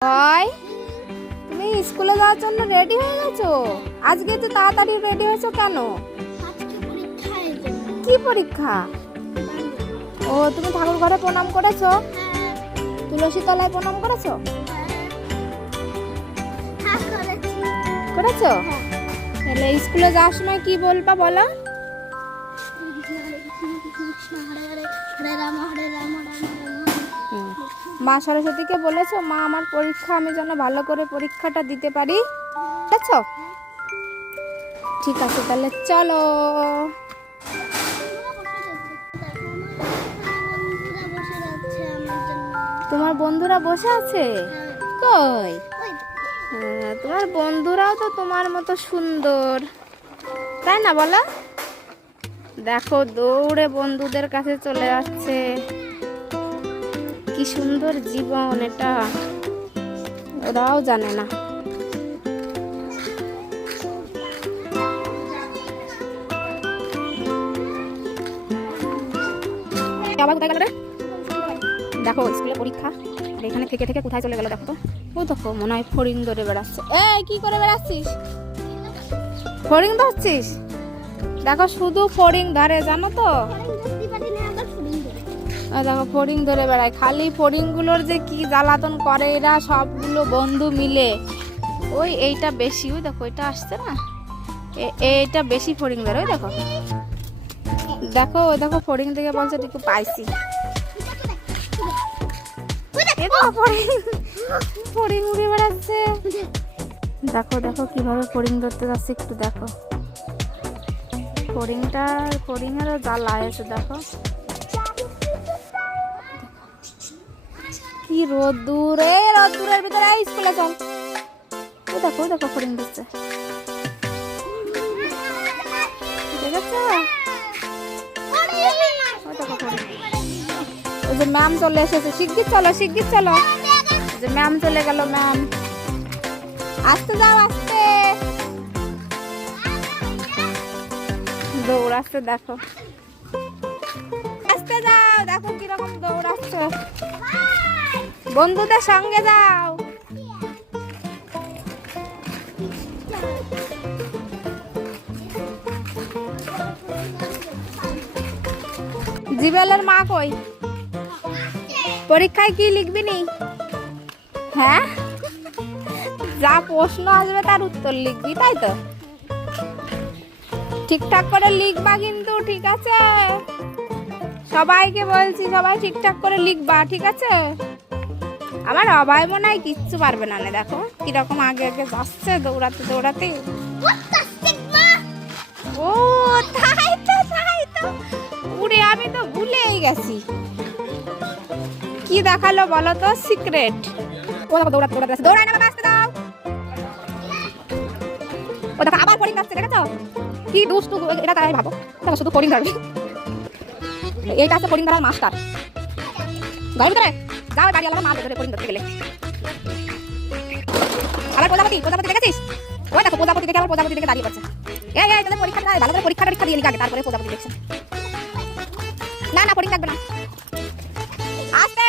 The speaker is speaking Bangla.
হয় তুমি স্কুলে যাওয়ার জন্য রেডি হয়ে গেছো? আজকে তো তাড়াতাড়ি রেডি হয়েছো কেন। কি পরীক্ষা? ও তুমি ঠাকুর ঘরে প্রণাম করেছ? হ্যাঁ, তুলসী তলায় প্রণাম করেছ? হ্যাঁ, করেছ? হ্যাঁ। তাহলে স্কুলে যাওয়ার সময় কি বলবা বলো? মা সরস্বতীকে বলেছ মা আমার পরীক্ষা আমি যেন ভালো করে পরীক্ষাটা দিতে পারি। ঠিক ঠিক আছে তাহলে চলো। তোমার বন্ধুরা বসে আছে? কই। হ্যাঁ, তোমার বন্ধুরাও তো তোমার মতো সুন্দর। তাই না বলো? দেখো দৌড়ে বন্ধুদের কাছে চলে যাচ্ছে। কি সুন্দর জীবন এটা। ওরাও জানে না। আবার কোথায় গেল রে? দেখো স্কুলে পরীক্ষা। এখানে থেকে থেকে কোথায় চলে গেল দেখো তো? ও দেখো মনে হয় ফড়িং ধরে বেড়াচ্ছে। এই কি করে বেড়াচ্ছিস? ফড়িং ধরছিস? দেখো শুধু ফড়িং ধরে, জানো তো? দেখো ফড়িং ধরে বেড়ায়। খালি ফড়িংগুলোর যে কি জ্বালাতন করে, এরা সবগুলো বন্ধু মিলে। ওই এইটা বেশি, ওই দেখো, এটা আসছে না? এইটা বেশি ফড়িং ধরে, ওই দেখো। দেখো, ওই দেখো ফড়িং থেকে বলছে একটু পাইছি। ফড়িং উড়ে বেড়াচ্ছে। দেখো দেখো কীভাবে ফড়িং ধরতে যাচ্ছে, একটু দেখো। জ্বালা আছে, দেখো। কি রোদ্দুর রোদ্দুরের ভিতরে স্কুলে চল। দেখো দেখো দিচ্ছে। যে ম্যাম চলে এসেছে। শিগগির চলো শিগগির চলো। যে ম্যাম চলে গেল, ম্যাম। আসতে যাও দৌড়াচ্ছে, দেখো। আসতে যাও, দেখো কীরকম দৌড়াচ্ছে। বন্ধুদের সঙ্গে যাও। জিবেলের মা কই? পরীক্ষায় কি লিখবি নি? হ্যাঁ? যা প্রশ্ন আসবে তার উত্তর লিখবি, তাই তো? ঠিকঠাক করে লিখবা কিন্তু ঠিক আছে? সবাইকে বলছি সবাই ঠিকঠাক করে লিখবা ঠিক আছে? আমার অবাই মনে হয় কিচ্ছু পারবে না নে, দেখো কীরকম আগে আগে যাচ্ছে দৌড়াতে দৌড়াতে। ও তাই তো তাই তো। উড়ে আমি তো ভুলেই গেছি। কি দেখাল বলো তো সিক্রেট? ও দেখো দৌড়াতে দৌড়াতে যাচ্ছে দৌড়ায় না বাবা, আসতে দাও। ও দেখো আবার পরিং আসছে দেখেছ? কি দুষ্টু এটা তাই ভাবো। দেখো শুধু পরিং ধরবে এইটা আছে পরিং ধরার মাস্টার। গাড়ি ভিতরে যাও, গাড়ি আলাদা মাল ধরে পরিং ধরতে গেলে। আবার প্রজাপতি প্রজাপতি দেখেছিস? ওই দেখো, প্রজাপতি দেখে আবার প্রজাপতি দেখে দাঁড়িয়ে পড়ছে। এই এই তাহলে পরীক্ষা ভালো করে পরীক্ষা টরীক্ষা দিয়ে নিক আগে, তারপরে প্রজাপতি দেখছে। না না পরীক্ষা থাকবে না। আস্তে